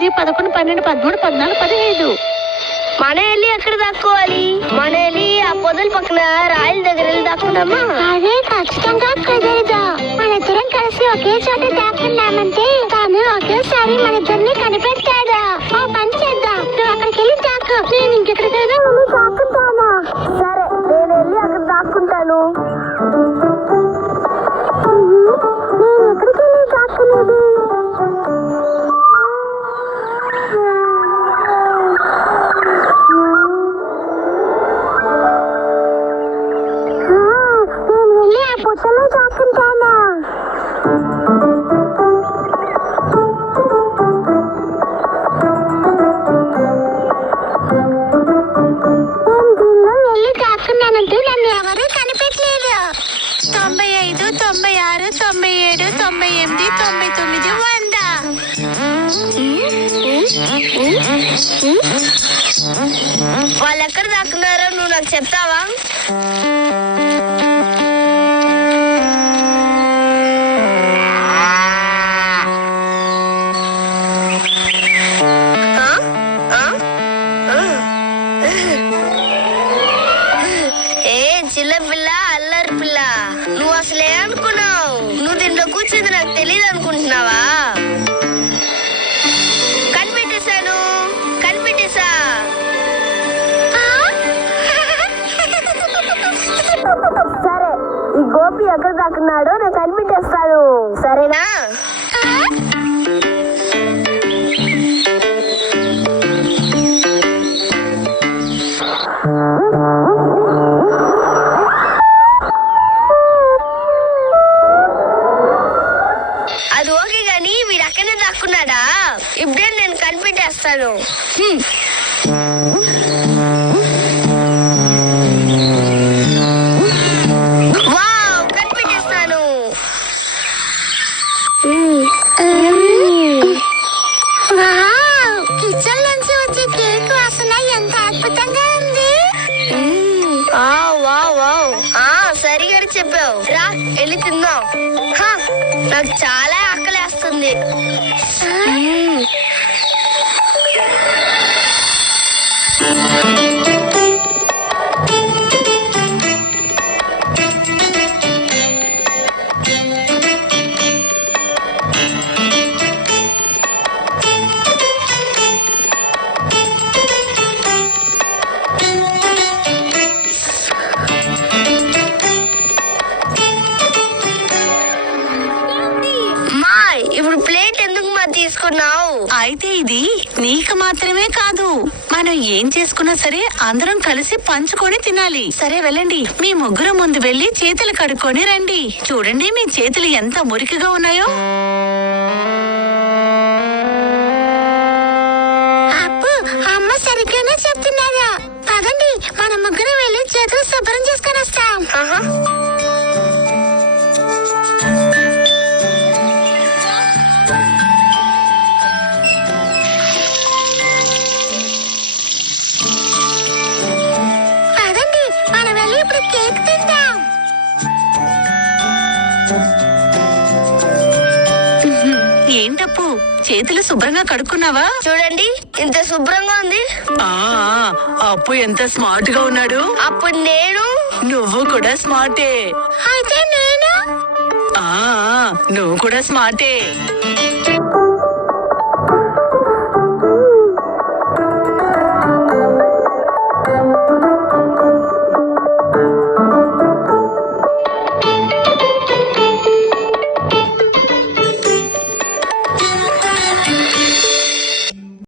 10, 11, 12, 13, 14, 15. మన వెళ్ళి ఎక్కడ దాక్కోవాలి? మన వెళ్ళి ఆ పొదల పక్కన రాయల దగ్గర వెళ్ళి దాక్కుంటామా? అదే ఖచ్చితంగా కుదరదు. మన ఇద్దరం కలిసి ఒకే చోట దాక్కున్నామంటే తాను ఒకేసారి మన ఇద్దరిని కనిపెట్టాడు. ఓ పని చేద్దాం, నువ్వు అక్కడికి వెళ్ళి దాక్కు, నేను ఇంకెక్కడికైనా వెళ్ళి దాక్కుంటాను. సరే, నేను వెళ్ళి అక్కడ దాక్కుంటాను. నేను ఎక్కడికి వెళ్ళి దాక్కునేది? పుట్టలో దాక్కుంటానా? నేను దీనిలో వెళ్ళి దాక్కున్నానంటే నన్ను ఎవరూ కనిపెట్టలేదు. 95, 96, 97, 98, 99, 100. వాళ్ళు ఎక్కడ దాక్కున్నారో నువ్వు నాకు చెప్తావా? చిల్లపిల్ల, అల్లరి పిల్ల, నువ్వు అసలే అనుకున్నావు? నువ్వు దీంట్లో కూర్చుంది నాకు తెలియదు అనుకుంటున్నావా? కనిపెట్టేశాను, కనిపెట్టేశా. సరే, ఈ గోపి ఎక్కడ దాక్కున్నాడో నేను కనిపెట్టేస్తాను, సరేనా? అది ఓకే గాని వీడు అక్కడనే దాక్కున్నాడా? ఇప్పుడే నేను కనిపెట్టేస్తాను. వావ్, కనిపెట్టేస్తాను. కిచెన్ నుంచి వచ్చే కేక్ వాసన ఎంత అద్భుతంగా ఉంది. సరిగా చెప్పావు. రా, వెళ్ళి తిందాం. నాకు చాలా ఆకలేస్తుంది. ఇప్పుడు ప్లేట్ ఎందుకు మా తీసుకున్నావు? అయితే ఇది నీకు మాత్రమే కాదు, మనం ఏం చేసుకున్నా సరే అందరం కలిసి పంచుకొని తినాలి. సరే వెళ్ళండి, మీ ముగ్గురు ముందు వెళ్ళి చేతులు కడుక్కొని రండి. చూడండి మీ చేతులు ఎంత మురికిగా ఉన్నాయో. అప్పు, అమ్మ సరిగ్గానే చెప్తున్నారా? పదండి, మన ముగ్గురు వెళ్ళి చేతులు శుభ్రం చేసుకొని వస్తాం. ఏంటప్పు, చేతులు శుభ్రంగా కడుక్కున్నావా? చూడండి, ఇంత శుభ్రంగా ఉంది. అప్పు ఎంత స్మార్ట్ గా ఉన్నాడు. అప్పుడు నేను, నువ్వు కూడా స్మార్టే. అయితే నేను, నువ్వు కూడా స్మార్టే.